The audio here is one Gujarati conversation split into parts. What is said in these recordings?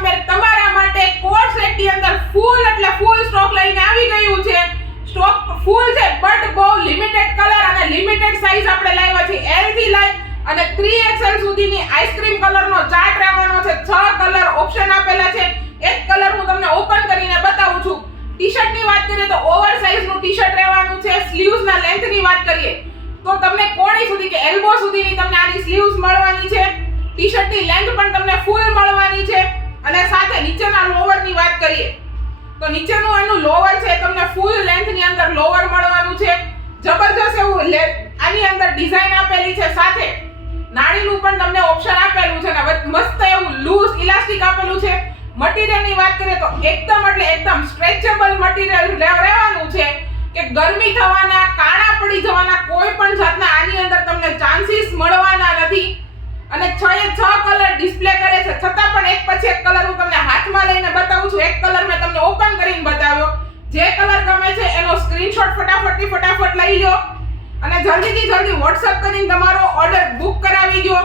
મેં તમારા માટે કોટ સેટની અંદર ફૂલ એટલે ફૂલ સ્ટોક લઈને આવી ગયું છે. સ્ટોક ફૂલ છે, બટ બહુ લિમિટેડ કલર અને લિમિટેડ સાઈઝ આપણે લાવ્યા છે. L થી લઈ અને 3XL સુધીની આઈસ્ક્રીમ કલરનો ચાર્ટ રહેવાનો છે. છ કલર ઓપ્શન આપેલા છે. એક કલર હું તમને ઓપન કરીને બતાવું છું. ટી-શર્ટની વાત કરીએ તો ઓવર સાઈઝનું ટી-શર્ટ રહેવાનું છે. સ્લીવ્સ ના લેન્થની વાત કરીએ તો તમને કોણી સુધી કે એલ્બો સુધીની તમને આની સ્લીવ્સ મળવાની છે. ટી-શર્ટની લેન્થ પણ તમને ફૂલ મળવાની છે અને સાથે નીચેના લોવરની વાત કરીએ નીચેનું એનું લોવર છે, તમને ફૂલ લેન્થની અંદર લોવર મળવાનું છે. જબરજસ્ત એવું આની અંદર ડિઝાઇન આપેલી છે સાથે. નાળીનું પણ તમને ઓપ્શન આપેલું છે ને મસ્ત એવું લૂઝ ઇલાસ્ટિક આપેલું છે. મટીરિયલની વાત કરીએ તો એકદમ એટલે એકદમ સ્ટ્રેચેબલ મટીરિયલ રહેવાનું છે કે ગરમી થવાના, કાણા પડી જવાના કોઈ પણ જાતના આની અંદર તમને ચાન્સીસ મળવાના નથી. અને છ એ છ કલર ડિસ્પ્લે બતાવું છું. એક કલર મેં તમને ઓપન કરીને બતાવ્યો. જે કલર ગમે છે એનો સ્ક્રીનશોટ ફટાફટથી ફટાફટ લઈ લો અને જલ્દીથી જલ્દી વોટ્સઅપ કરીને તમારો ઓર્ડર બુક કરાવી દો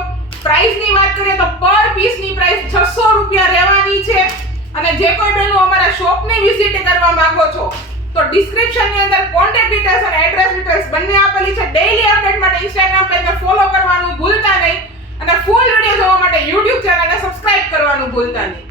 પ્રાઇસની વાત કરીએ તો પર પીસની પ્રાઇસ 600 રૂપિયા રહેવાની છે. અને જે કોઈ બહેનો અમારા શોપની વિઝિટ કરવા માંગો છો, તો ડિસ્ક્રિપ્શનની અંદર કોન્ટેક્ટ ડિટેલ્સ અને એડ્રેસ ડિટેલ્સ બંને આપેલી છે. ડેઈલી અપડેટ માટે ઇન્સ્ટાગ્રામ પેજને ફોલો કરવાનું ભૂલતા નહીં. અને ફૂલ વીડિયો જોવા માટે YouTube ચેનલને સબસ્ક્રાઇબ કરવાનું ભૂલતા નહીં.